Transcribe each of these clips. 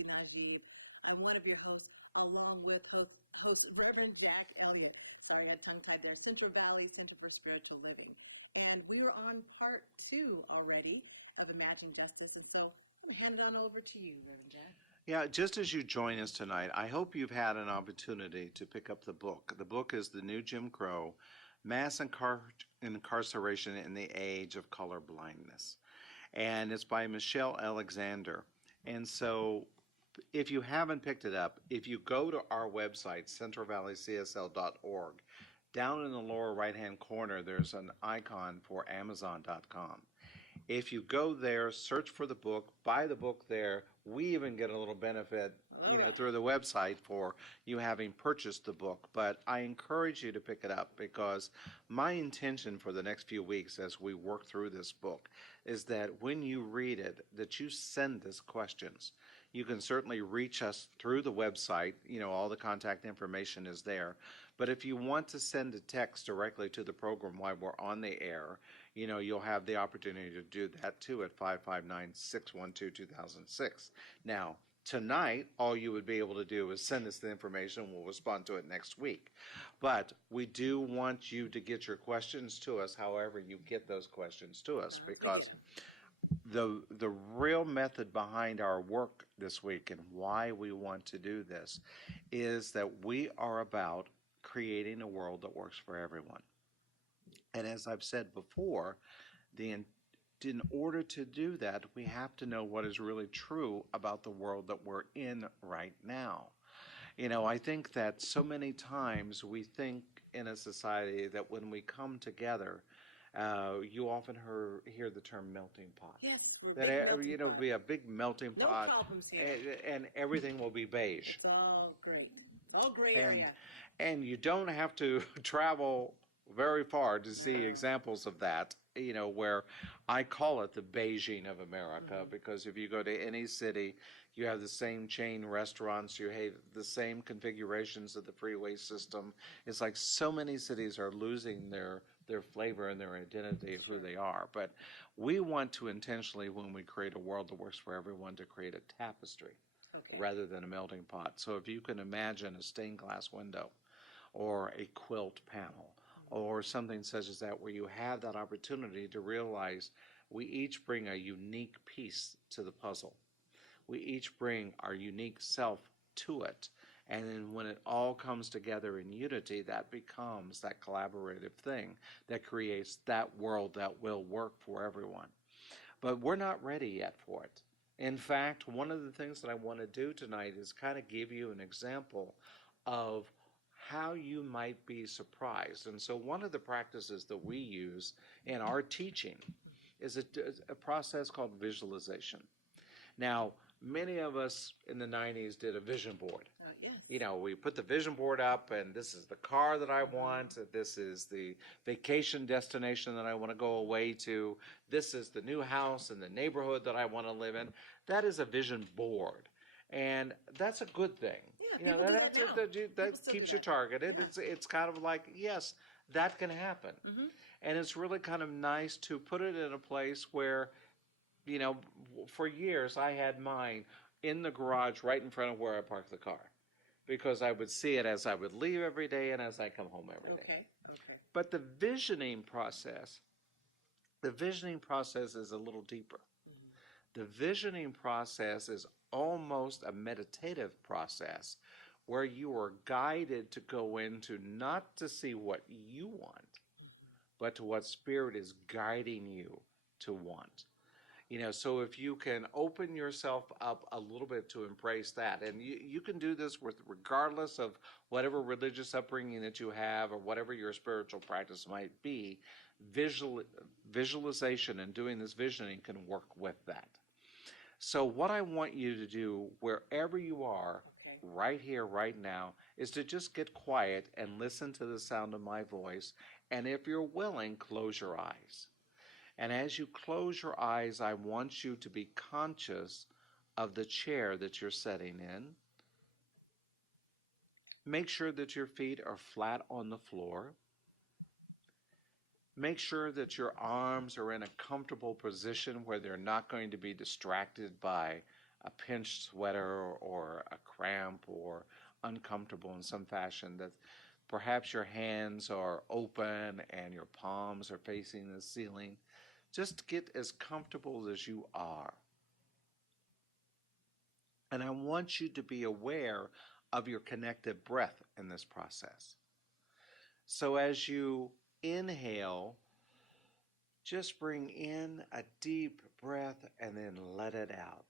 Dudley Najieb. I'm one of your hosts, along with host Reverend Jack Elliot. Sorry, I got tongue-tied there. Central Valley Center for Spiritual Living. And we were on part 2 already of Imagining Justice. And so I'm going to hand it on over to you, Reverend Jack. Yeah, just as you join us tonight, I hope you've had an opportunity to pick up the book. The book is The New Jim Crow, Mass Incarceration in the Age of Color Blindness. And it's by Michelle Alexander. And so if you haven't picked it up, if you go to our website, centralvalleycsl.org, down in the lower right-hand corner, there's an icon for Amazon.com. If you go there, search for the book, buy the book there. We even get a little benefit, through the website for you having purchased the book. But I encourage you to pick it up because my intention for the next few weeks as we work through this book is that when you read it, that you send us questions. You can certainly reach us through the website. All the contact information is there. But if you want to send a text directly to the program while we're on the air, you'll have the opportunity to do that too at 559-612-2006. Now, tonight, all you would be able to do is send us the information. We'll respond to it next week. But we do want you to get your questions to us however you get those questions to us, because the real method behind our work this week and why we want to do this is that we are about creating a world that works for everyone. And as I've said before, in order to do that, we have to know what is really true about the world that we're in right now. I think that so many times we think in a society that when we come together, you often hear the term melting pot. Yes, we're that big melting pot. Be a big melting pot. No problems here. And everything will be beige. It's all great. All gray area. And you don't have to travel very far to see examples of that, where I call it the Beijing of America, because if you go to any city, you have the same chain restaurants, you have the same configurations of the freeway system. It's like so many cities are losing their flavor and their identity of who they are. But we want to intentionally, when we create a world that works for everyone, to create a tapestry rather than a melting pot. So if you can imagine a stained glass window or a quilt panel, or something such as that, where you have that opportunity to realize we each bring a unique piece to the puzzle. We each bring our unique self to it. And then when it all comes together in unity, that becomes that collaborative thing that creates that world that will work for everyone. But we're not ready yet for it. In fact, one of the things that I want to do tonight is kind of give you an example of how you might be surprised. And so one of the practices that we use in our teaching is a process called visualization. Now, many of us in the 90s did a vision board. Yes. We put the vision board up, and this is the car that I want, this is the vacation destination that I want to go away to, this is the new house in the neighborhood that I want to live in. That is a vision board. And that's a good thing. Yeah, that keeps you targeted. Yeah. It's kind of like, yes, that can happen. And it's really kind of nice to put it in a place where, for years I had mine in the garage right in front of where I parked the car, because I would see it as I would leave every day and as I come home every day. Okay. But the visioning process is a little deeper. The visioning process is almost a meditative process where you are guided to go into not to see what you want, but to what Spirit is guiding you to want. So if you can open yourself up a little bit to embrace that, and you can do this regardless of whatever religious upbringing that you have or whatever your spiritual practice might be, visualization and doing this visioning can work with that. So what I want you to do, wherever you are, right here, right now, is to just get quiet and listen to the sound of my voice. And if you're willing, close your eyes. And as you close your eyes, I want you to be conscious of the chair that you're sitting in. Make sure that your feet are flat on the floor. Make sure that your arms are in a comfortable position where they're not going to be distracted by a pinched sweater or a cramp or uncomfortable in some fashion, that perhaps your hands are open and your palms are facing the ceiling. Just get as comfortable as you are. And I want you to be aware of your connected breath in this process. So as you inhale, just bring in a deep breath and then let it out.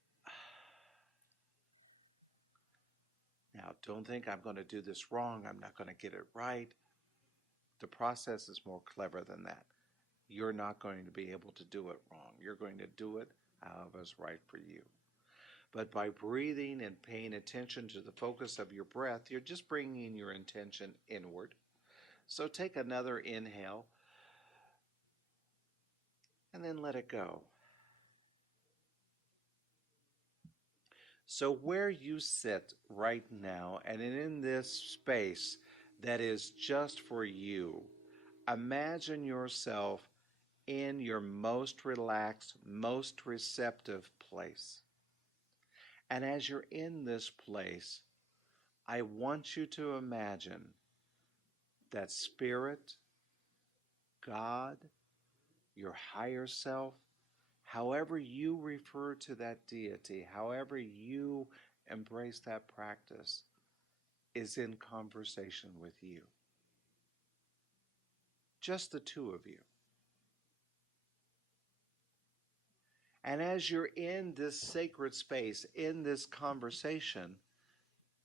Now, don't think I'm going to do this wrong. I'm not going to get it right. The process is more clever than that. You're not going to be able to do it wrong. You're going to do it however is right for you. But by breathing and paying attention to the focus of your breath, you're just bringing your intention inward. So take another inhale and then let it go. So where you sit right now and in this space that is just for you, imagine yourself in your most relaxed, most receptive place. And as you're in this place, I want you to imagine that Spirit, God, your higher self, however you refer to that deity, however you embrace that practice, is in conversation with you. Just the two of you. And as you're in this sacred space, in this conversation,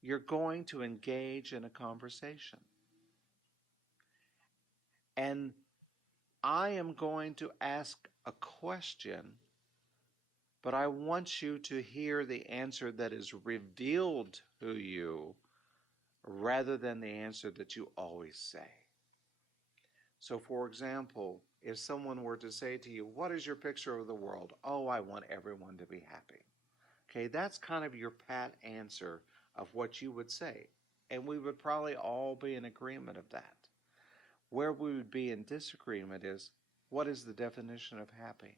you're going to engage in a conversation. And I am going to ask a question, but I want you to hear the answer that is revealed to you rather than the answer that you always say. So, for example, if someone were to say to you, "What is your picture of the world?" "Oh, I want everyone to be happy." Okay, that's kind of your pat answer of what you would say. And we would probably all be in agreement of that. Where we would be in disagreement is, what is the definition of happy?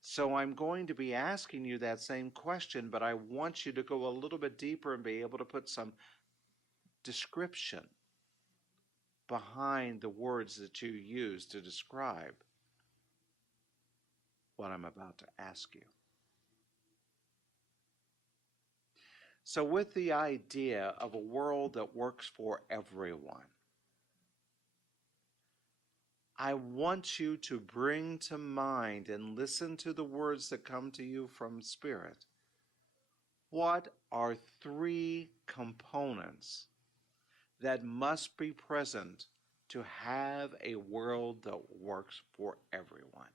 So I'm going to be asking you that same question, but I want you to go a little bit deeper and be able to put some description behind the words that you use to describe what I'm about to ask you. So with the idea of a world that works for everyone, I want you to bring to mind and listen to the words that come to you from Spirit. What are 3 components that must be present to have a world that works for everyone?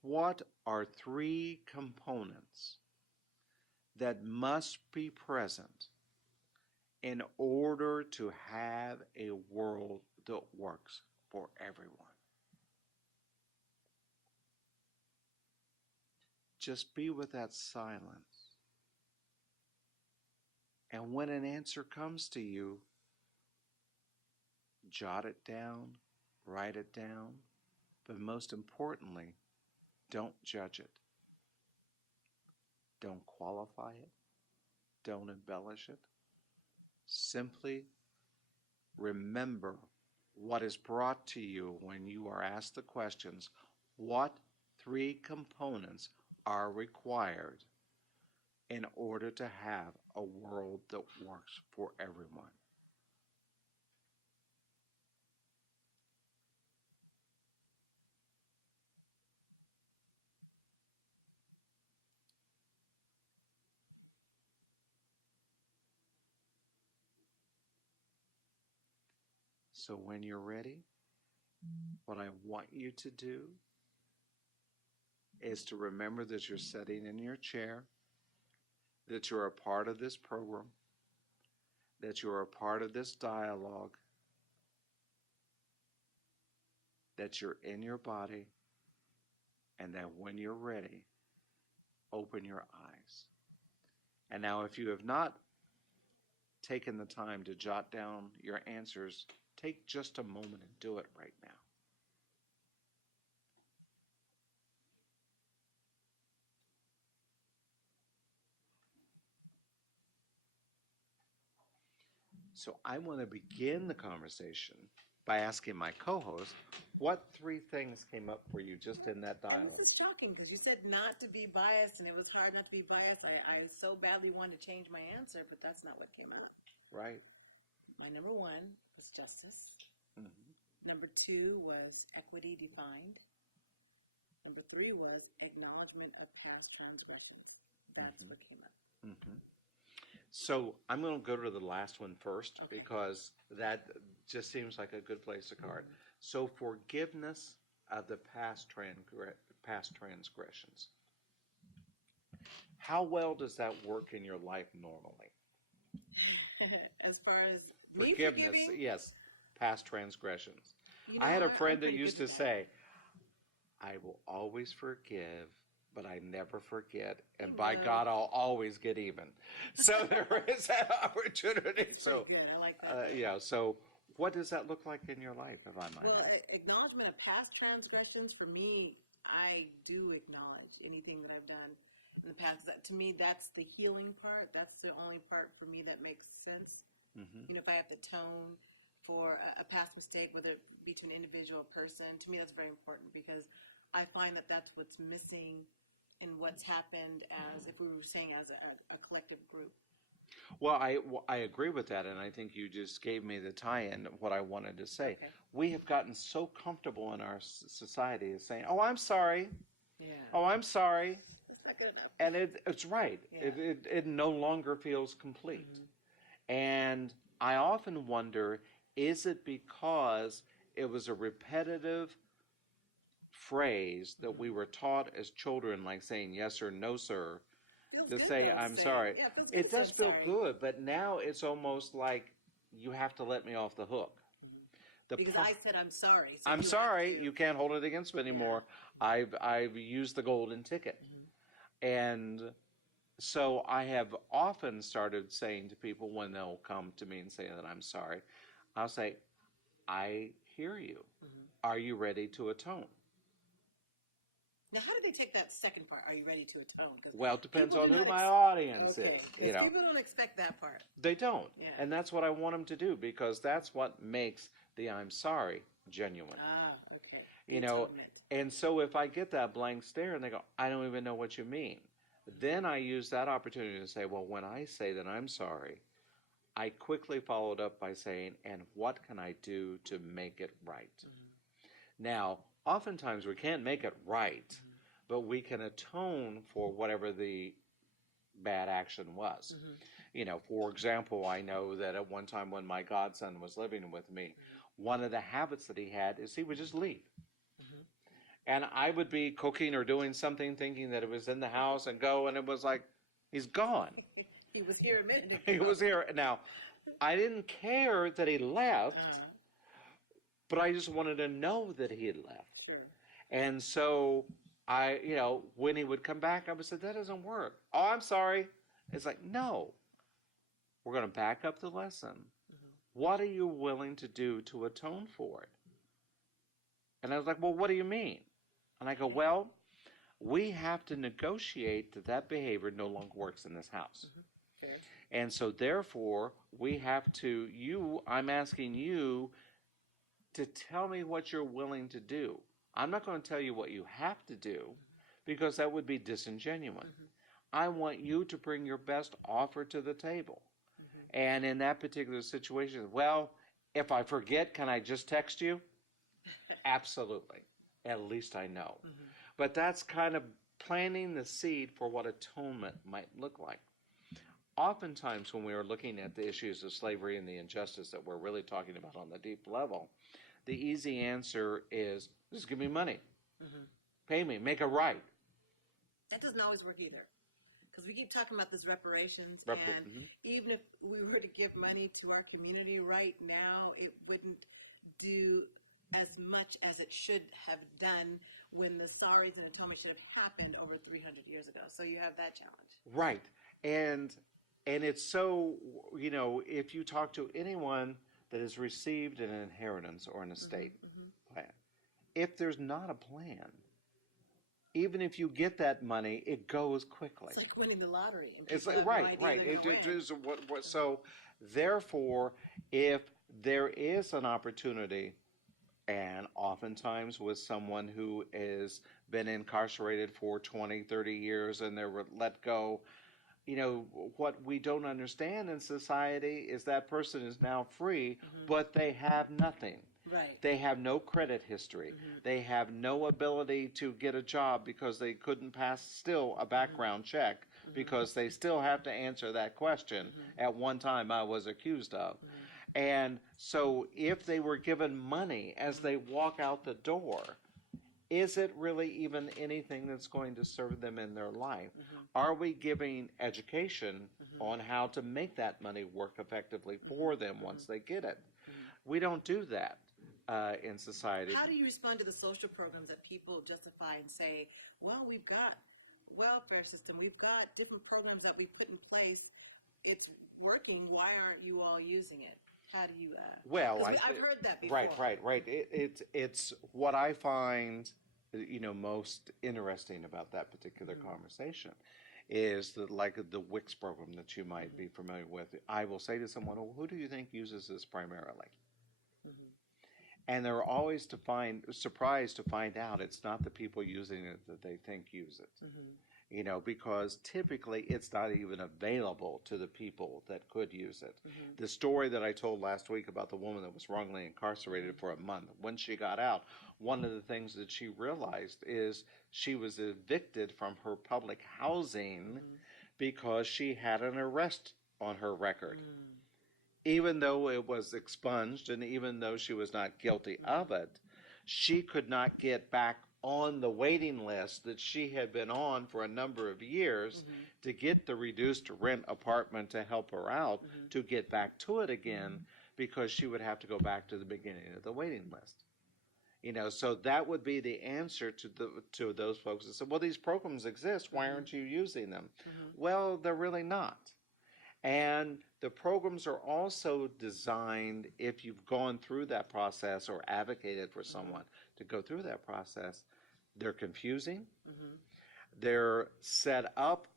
What are 3 components that must be present in order to have a world that works for everyone? Just be with that silence. And when an answer comes to you, jot it down, write it down, but most importantly, don't judge it. Don't qualify it. Don't embellish it. Simply remember what is brought to you when you are asked the questions. What 3 components are required in order to have a world that works for everyone? So when you're ready, what I want you to do is to remember that you're sitting in your chair, that you're a part of this program, that you're a part of this dialogue, that you're in your body, and that when you're ready, open your eyes. And now if you have not taken the time to jot down your answers, take just a moment and do it right now. So I want to begin the conversation by asking my co-host, what three things came up for you just in that And dialogue? this is shocking because you said not to be biased, and it was hard not to be biased. I so badly wanted to change my answer, but that's not what came up. Right. My number one was justice. Mm-hmm. Number two was equity defined. Number three was acknowledgement of past transgressions. That's what came up. Mm-hmm. So I'm going to go to the last one first Okay. because that just seems like a good place to start. So forgiveness of the past transgressions. How well does that work in your life normally? As far as me Forgiveness, forgiving, yes, past transgressions. you know, I had a I'm friend that pretty used good to with that. say, I will always forgive, but I never forget. And by Bingo. God, I'll always get even. So there is that opportunity. So, Pretty good. I like that. yeah, so what does that look like in your life, if I might Well, ask? acknowledgement of past transgressions, for me, I do acknowledge anything that I've done in the past. To me, that's the healing part. That's the only part for me that makes sense. Mm-hmm. You know, if I have to atone for a past mistake, whether it be to an individual person, to me that's very important because I find that that's what's missing in what's happened as, if we were saying, as a collective group. Well, I agree with that, and I think you just gave me the tie-in of what I wanted to say. Okay. We have gotten so comfortable in our society as saying, "Oh, I'm sorry. Yeah. Oh, I'm sorry," That's not good enough. and it's right. Yeah. It no longer feels complete. And I often wonder, is it because it was a repetitive phrase that we were taught as children, like saying yes or no, sir, Feels to good, say though, to I'm say sorry? Yeah, it feels good It to does say feel sorry. good, but now it's almost like you have to let me off the hook. The Because pro- I said I'm sorry. So I'm you have sorry, to. you can't hold it against me anymore. I've used the golden ticket. And so I have often started saying to people when they'll come to me and say that I'm sorry, I'll say, I hear you. Are you ready to atone? Now, how do they take that second part? Are you ready to atone? 'Cause Well, it depends people on do who not my ex- audience Okay. is. Because people don't expect that part. They don't. Yeah. And that's what I want them to do because that's what makes the I'm sorry genuine. Ah, okay. You know, Atonement. and so if I get that blank stare and they go, I don't even know what you mean, then I use that opportunity to say, well, when I say that I'm sorry, I quickly followed up by saying, and what can I do to make it right? Now, oftentimes we can't make it right, but we can atone for whatever the bad action was. You know, for example, I know that at one time when my godson was living with me, one of the habits that he had is he would just leave. And I would be cooking or doing something thinking that it was in the house and go, and it was like, he's gone. He was here a minute ago. He was here. Now, I didn't care that he left, but I just wanted to know that he had left. Sure. And so when he would come back, I would say, that doesn't work. Oh, I'm sorry. It's like, no, we're going to back up the lesson. What are you willing to do to atone for it? And I was like, well, what do you mean? And I go, well, we have to negotiate that behavior no longer works in this house. Fair. And so therefore, we have to, I'm asking you to tell me what you're willing to do. I'm not going to tell you what you have to do because that would be disingenuous. I want you to bring your best offer to the table. And in that particular situation, well, if I forget, can I just text you? Absolutely. At least I know. But that's kind of planting the seed for what atonement might look like. Oftentimes when we are looking at the issues of slavery and the injustice that we're really talking about on the deep level, the easy answer is, just give me money. Pay me. Make it right. That doesn't always work either. Because we keep talking about this reparations, and even if we were to give money to our community right now, it wouldn't do as much as it should have done when the sorries and atonement should have happened over 300 years ago. So you have that challenge. Right. And it's so, if you talk to anyone that has received an inheritance or an estate plan, if there's not a plan, even if you get that money, it goes quickly. It's like winning the lottery. And It's people like, have no right, idea right. they're It, gonna it win. is so therefore, if there is an opportunity, and oftentimes with someone who has been incarcerated for 20, 30 years and they're let go, what we don't understand in society is that person is now free, but they have nothing. Right. They have no credit history. They have no ability to get a job because they couldn't pass still a background check because they still have to answer that question at one time I was accused of. And so if they were given money as they walk out the door, is it really even anything that's going to serve them in their life? Are we giving education on how to make that money work effectively for them once they get it? We don't do that in society. How do you respond to the social programs that people justify and say, well, we've got welfare system, we've got different programs that we put in place, it's working, why aren't you all using it? How do you, Well, I've heard that before. Right. It's what I find, most interesting about that particular conversation is that, like the WICS program that you might be familiar with. I will say to someone, well, who do you think uses this primarily? And they're always surprised to find out it's not the people using it that they think use it. Because typically it's not even available to the people that could use it. The story that I told last week about the woman that was wrongly incarcerated for a month, when she got out, one of the things that she realized is she was evicted from her public housing because she had an arrest on her record. Even though it was expunged and even though she was not guilty of it, she could not get back on the waiting list that she had been on for a number of years to get the reduced rent apartment to help her out to get back to it again because she would have to go back to the beginning of the waiting list. So that would be the answer to those folks that said, well, these programs exist, why aren't you using them? Well, they're really not. And the programs are also designed, if you've gone through that process or advocated for someone to go through that process, they're confusing. They're set up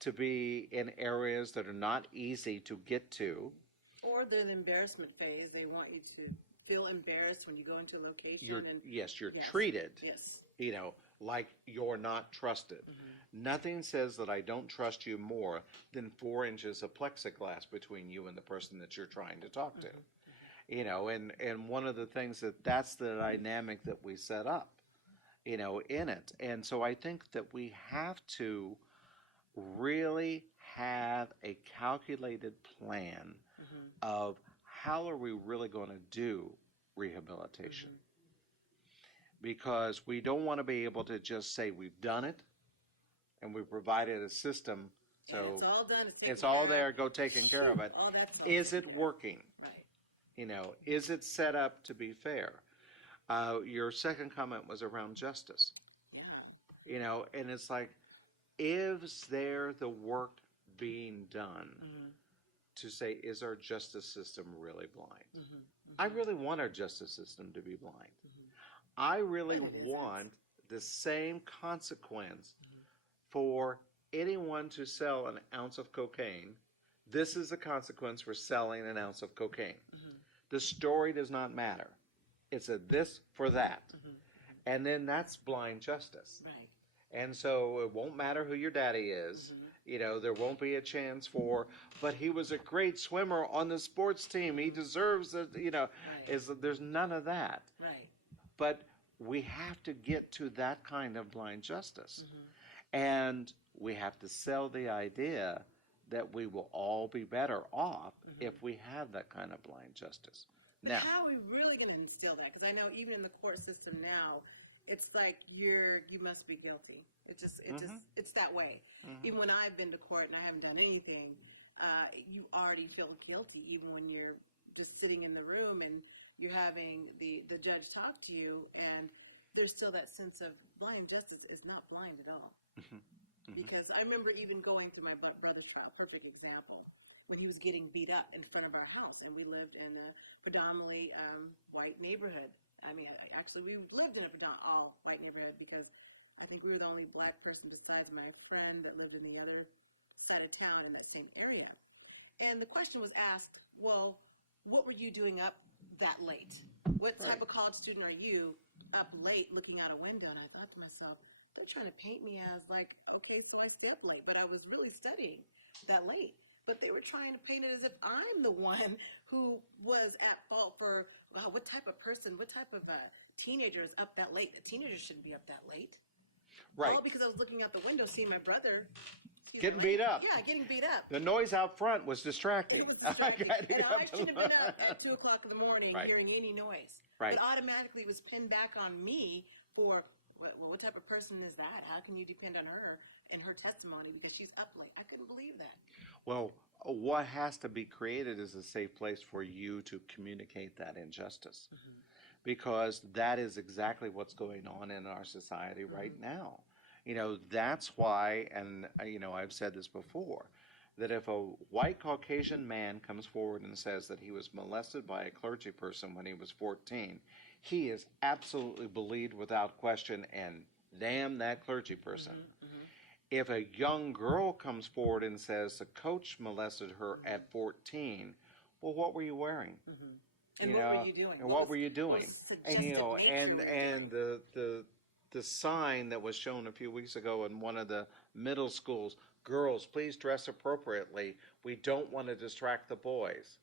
to be in areas that are not easy to get to. Or the embarrassment phase. They want you to feel embarrassed when you go into a location. You're Yes. treated, Yes. like you're not trusted. Nothing says that I don't trust you more than 4 inches of plexiglass between you and the person that you're trying to talk to. And one of the things that's the dynamic that we set up, in it. And so I think that we have to really have a calculated plan of how are we really going to do rehabilitation. Because we don't want to be able to just say we've done it and we provided a system, so and it's all done. it's all there, go taking care of it. All that's all Is it taken care of. working? Right. Is it set up to be fair? Your second comment was around justice. Yeah. And it's like, is there the work being done to say, is our justice system really blind? I really want our justice system to be blind. I really want the same consequence for anyone to sell an ounce of cocaine. This is the consequence for selling an ounce of cocaine. The story does not matter. It's a this for that. And then that's blind justice. Right. And so it won't matter who your daddy is. There won't be a chance for, but he was a great swimmer on the sports team. He deserves it, Right. There's none of that. Right. But we have to get to that kind of blind justice. And we have to sell the idea that we will all be better off if we have that kind of blind justice. But Now, how are we really going to instill that? Because I know even in the court system now, it's like you must be guilty. It's that way. Even when I've been to court and I haven't done anything, you already feel guilty even when you're just sitting in the room and you're having the judge talk to you, and there's still that sense of blind justice is not blind at all. Because I remember even going through my brother's trial, perfect example, when he was getting beat up in front of our house, and we lived in a predominantly white neighborhood. I mean, actually, we lived in a all white neighborhood because I think we were the only black person besides my friend that lived in the other side of town in that same area. And the question was asked, well, what were you doing up that late? What type of college student are you up late looking out a window? And I thought to myself, they're trying to paint me as like, okay, so I stay up late, but I was really studying that late. But they were trying to paint it as if I'm the one who was at fault for, wow, what type of person, what type of teenager is up that late? A teenager shouldn't be up that late. Right. All because I was looking out the window seeing my brother. Getting beat up. Yeah, getting beat up. The noise out front was distracting. It was distracting. And I shouldn't have been up at 2 o'clock in the morning Right. hearing any noise. Right. But automatically it was pinned back on me for, what type of person is that? How can you depend on her and her testimony because she's up late? I couldn't believe that. Well, what has to be created is a safe place for you to communicate that injustice. Mm-hmm. Because that is exactly what's going on in our society right now. You know, that's why, and you know, I've said this before, that if a white Caucasian man comes forward and says that he was molested by a clergy person when he was 14, he is absolutely believed without question, and damn that clergy person. If a young girl comes forward and says the coach molested her at 14, well, what were you wearing? And what were you doing? And what were you doing? And you know, suggestive and the sign that was shown a few weeks ago in one of the middle schools, girls, please dress appropriately. We don't want to distract the boys.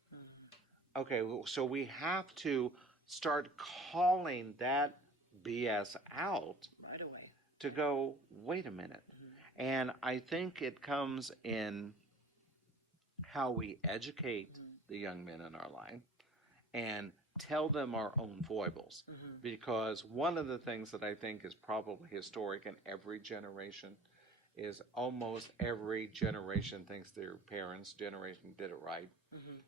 Okay, so we have to start calling that BS out right away. to go, wait a minute. And I think it comes in how we educate the young men in our life and tell them our own foibles. Because one of the things that I think is probably historic in every generation is almost every generation thinks their parents' generation did it right.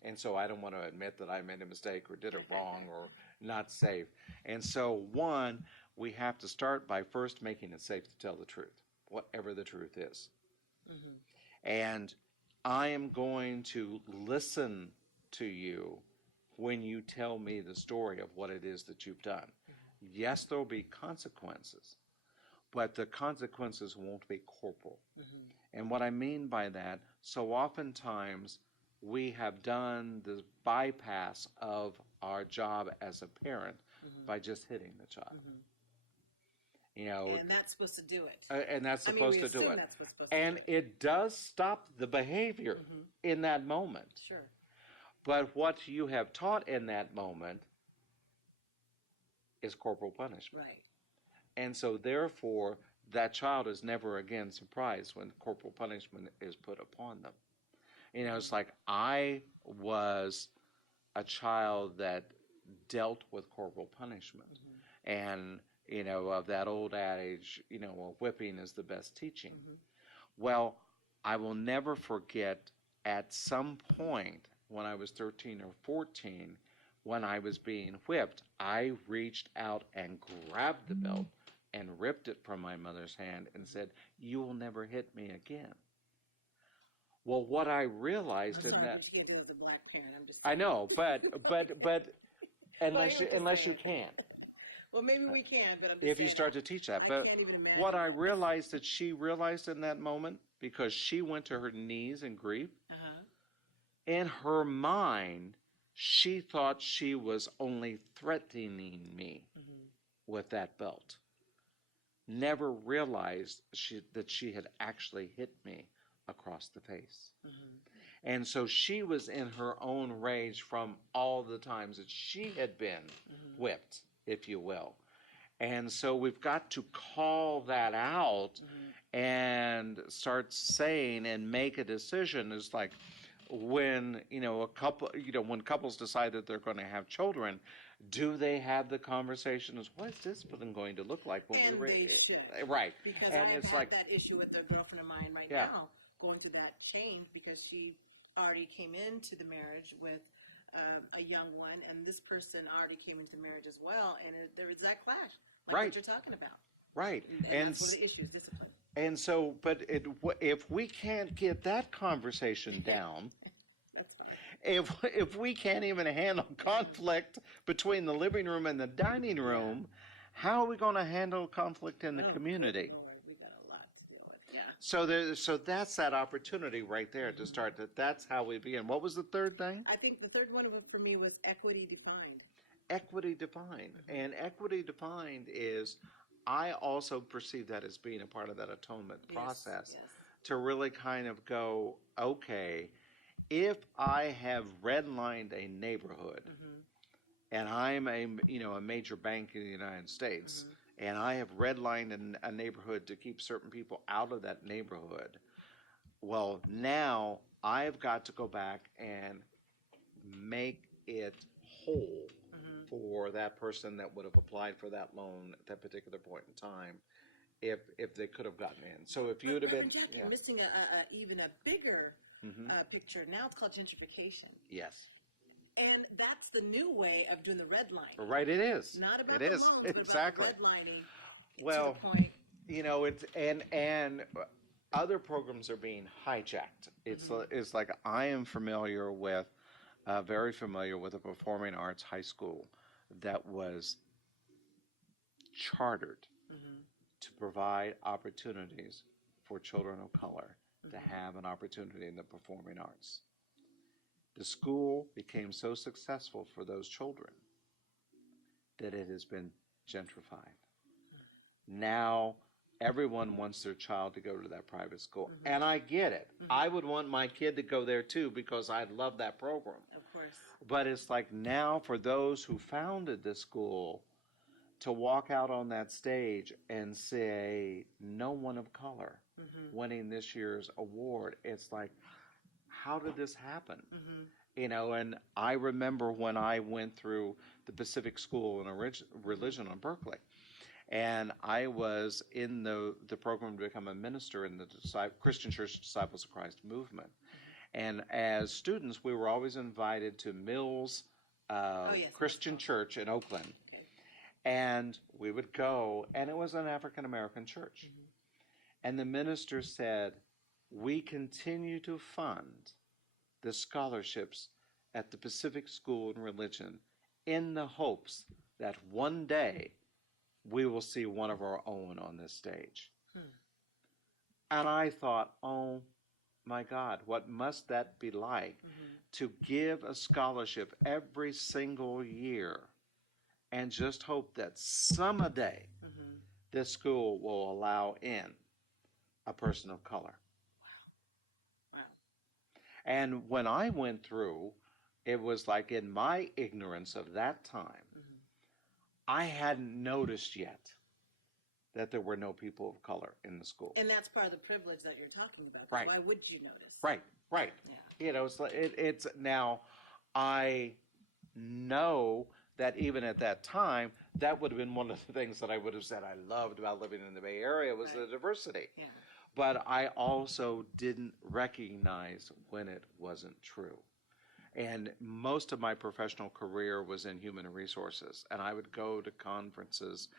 And so I don't want to admit that I made a mistake or did it wrong or not safe. And so one, we have to start by first making it safe to tell the truth, whatever the truth is. And I am going to listen to you when you tell me the story of what it is that you've done. Yes, there will be consequences, but the consequences won't be corporal. And what I mean by that, so oftentimes we have done the bypass of our job as a parent by just hitting the child. You know, And that's supposed to do it. and that's I mean, supposed we to do assume it. that's what's supposed to And do it. it does stop the behavior in that moment. Sure. But what you have taught in that moment is corporal punishment. Right. And so therefore, that child is never again surprised when corporal punishment is put upon them. You know, it's like I was a child that dealt with corporal punishment. And, you know, of that old adage, you know, a whipping is the best teaching. Well, I will never forget at some point when I was 13 or 14, when I was being whipped, I reached out and grabbed the belt and ripped it from my mother's hand and said, "You will never hit me again." Well, what I realized I'm in sorry, that, but you can't do it as a black parent. I'm just. I know, but unless you Well, unless you saying. can, Well, maybe we can, but I'm just if you saying, start to teach that. I But can't even imagine. what I realized that she realized in that moment, because she went to her knees in grief, in her mind, she thought she was only threatening me with that belt. Never realized that she had actually hit me across the face. And so she was in her own rage from all the times that she had been whipped, if you will. And so we've got to call that out and start saying and make a decision. It's like when, you know, when couples decide that they're going to have children, do they have the conversation as, what is discipline going to look like when And we they should. Right. Because And I've it's had like, that issue with a girlfriend of mine right Yeah. now, going through that change because she already came into the marriage with a young one, and this person already came into marriage as well, and there was that clash, like Right. what you're talking about. right. And that's one of the issues, discipline. And so, but if we can't get that conversation down, That's hard. if we can't even handle conflict between the living room and the dining room, How are we going to handle conflict in the community? Lord, we got a lot to deal with. Yeah. So that's that opportunity right there to start. That's how we begin. What was the third thing? I think the third one for me was equity defined. Equity defined. And equity defined is, I also perceive that as being a part of that atonement process, Yes. to really kind of go, okay, if I have redlined a neighborhood, and I'm a major bank in the United States, and I have redlined a neighborhood to keep certain people out of that neighborhood, well, now I've got to go back and make it whole for that person that would have applied for that loan at that particular point in time, if they could have gotten in. So if you would have been, Jack, you're missing even a bigger picture. Now it's called gentrification. Yes. And that's the new way of doing the redlining. Right, it is. Not about it the is. loans, but Exactly. about the redlining. Well, to the point. It's and other programs are being hijacked. It's like I am familiar with, very familiar with a performing arts high school that was chartered to provide opportunities for children of color to have an opportunity in the performing arts. The school became so successful for those children that it has been gentrified. Now everyone wants their child to go to that private school. And I get it. I would want my kid to go there too, because I love that program. Of course. But it's like, now for those who founded the school to walk out on that stage and say, no one of color winning this year's award, it's like, how did this happen? And I remember when I went through the Pacific School in Religion on Berkeley, and I was in the program to become a minister in the Christian Church Disciples of Christ movement. And as students, we were always invited to Mills Christian Church in Oakland. Okay. And we would go, and it was an African-American church. And the minister said, we continue to fund the scholarships at the Pacific School in Religion in the hopes that one day we will see one of our own on this stage. And I thought, oh my God, what must that be like to give a scholarship every single year and just hope that someday this school will allow in a person of color. Wow. And when I went through, it was like, in my ignorance of that time, I hadn't noticed yet that there were no people of color in the school. And that's part of the privilege that you're talking about. Right. Why would you notice? Right. Yeah. It's like, it's now, I know that even at that time, that would have been one of the things that I would have said I loved about living in the Bay Area was the diversity. Yeah. But I also didn't recognize when it wasn't true. And most of my professional career was in human resources. And I would go to conferences,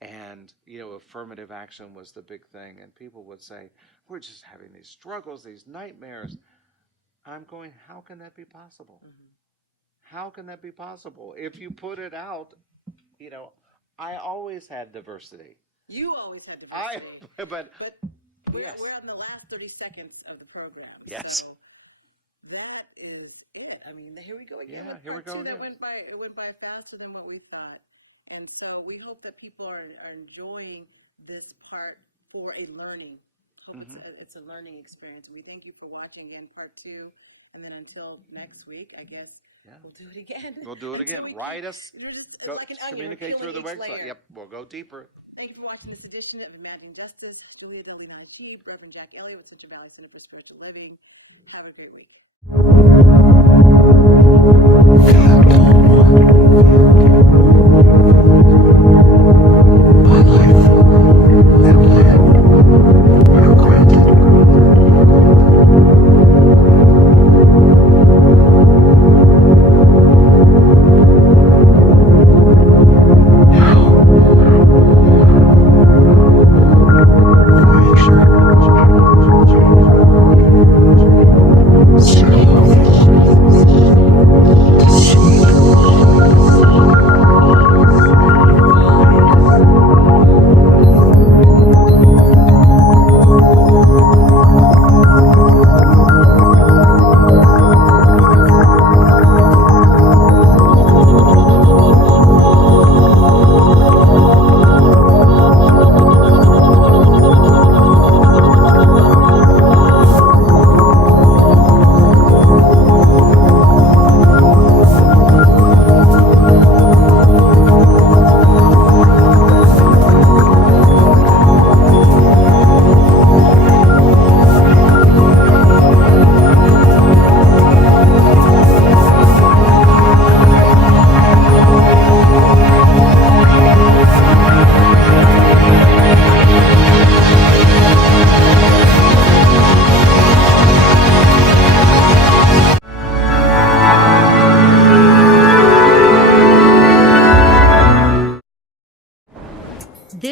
and, affirmative action was the big thing. And people would say, we're just having these struggles, these nightmares. I'm going, how can that be possible? How can that be possible? If you put it out, I always had diversity. You always had diversity. But We're yes. on the last 30 seconds of the program. Yes. So that is it. I mean, here we go again. Yeah, with here we part go two that again. went by faster than what we thought. And so we hope that people are enjoying this part for a learning. Hope it's a learning experience. And we thank you for watching in part two. And then until next week, I guess we'll do it again. We'll do it again. Write us. Go, like an onion, communicate through the peeling each website. layer. Yep, we'll go deeper. Thank you for watching this edition of Imagining Justice. Julia Dudley Najieb, Reverend Jack Elliot with Central Valley Center for Spiritual Living. Have a good week.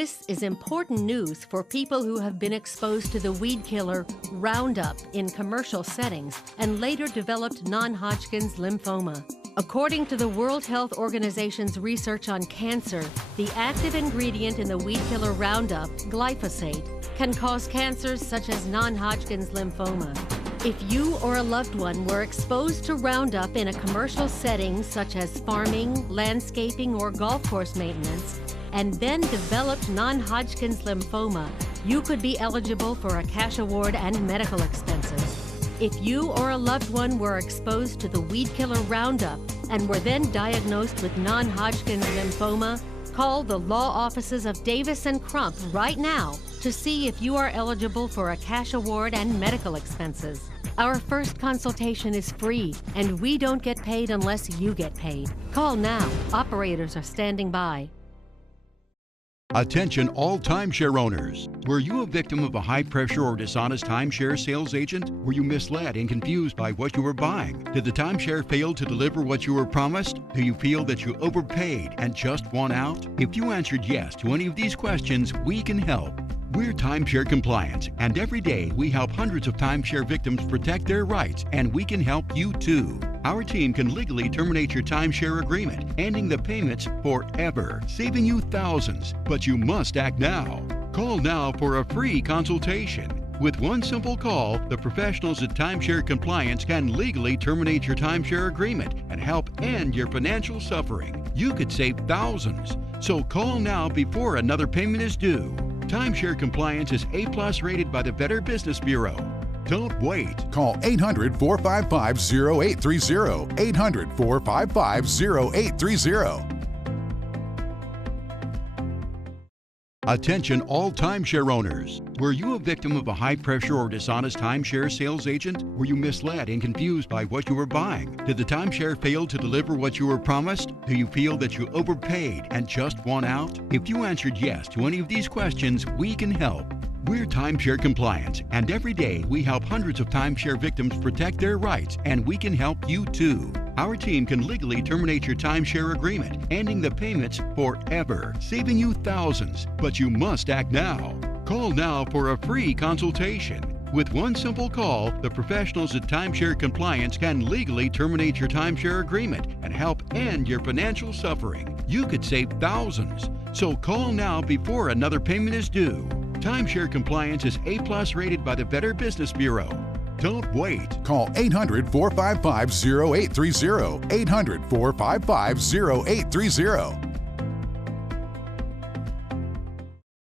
This is important news for people who have been exposed to the weed killer Roundup in commercial settings and later developed non-Hodgkin's lymphoma. According to the World Health Organization's research on cancer, the active ingredient in the weed killer Roundup, glyphosate, can cause cancers such as non-Hodgkin's lymphoma. If you or a loved one were exposed to Roundup in a commercial setting such as farming, landscaping, or golf course maintenance, and then developed non-Hodgkin's lymphoma, you could be eligible for a cash award and medical expenses. If you or a loved one were exposed to the weed killer Roundup and were then diagnosed with non-Hodgkin's lymphoma, call the law offices of Davis and Crump right now to see if you are eligible for a cash award and medical expenses. Our first consultation is free, and we don't get paid unless you get paid. Call now. Operators are standing by. Attention all timeshare owners. Were you a victim of a high-pressure or dishonest timeshare sales agent? Were you misled and confused by what you were buying? Did the timeshare fail to deliver what you were promised? Do you feel that you overpaid and just won out? If you answered yes to any of these questions, we can help. We're Timeshare Compliance, and every day we help hundreds of timeshare victims protect their rights, and we can help you too. Our team can legally terminate your timeshare agreement, ending the payments forever, saving you thousands. But you must act now. Call now for a free consultation. With one simple call, the professionals at Timeshare Compliance can legally terminate your timeshare agreement and help end your financial suffering. You could save thousands. So call now before another payment is due. Timeshare Compliance is A+ rated by the Better Business Bureau. Don't wait. Call 800-455-0830. 800-455-0830. Attention all timeshare owners. Were you a victim of a high-pressure or dishonest timeshare sales agent? Were you misled and confused by what you were buying? Did the timeshare fail to deliver what you were promised? Do you feel that you overpaid and just won out? If you answered yes to any of these questions, we can help. We're Timeshare Compliance, and every day we help hundreds of timeshare victims protect their rights, and we can help you too. Our team can legally terminate your timeshare agreement, ending the payments forever, saving you thousands. But you must act now. Call now for a free consultation. With one simple call, the professionals at Timeshare Compliance can legally terminate your timeshare agreement and help end your financial suffering. You could save thousands. So call now before another payment is due. Timeshare Compliance is A+ rated by the Better Business Bureau. Don't wait. Call 800-455-0830. 800-455-0830.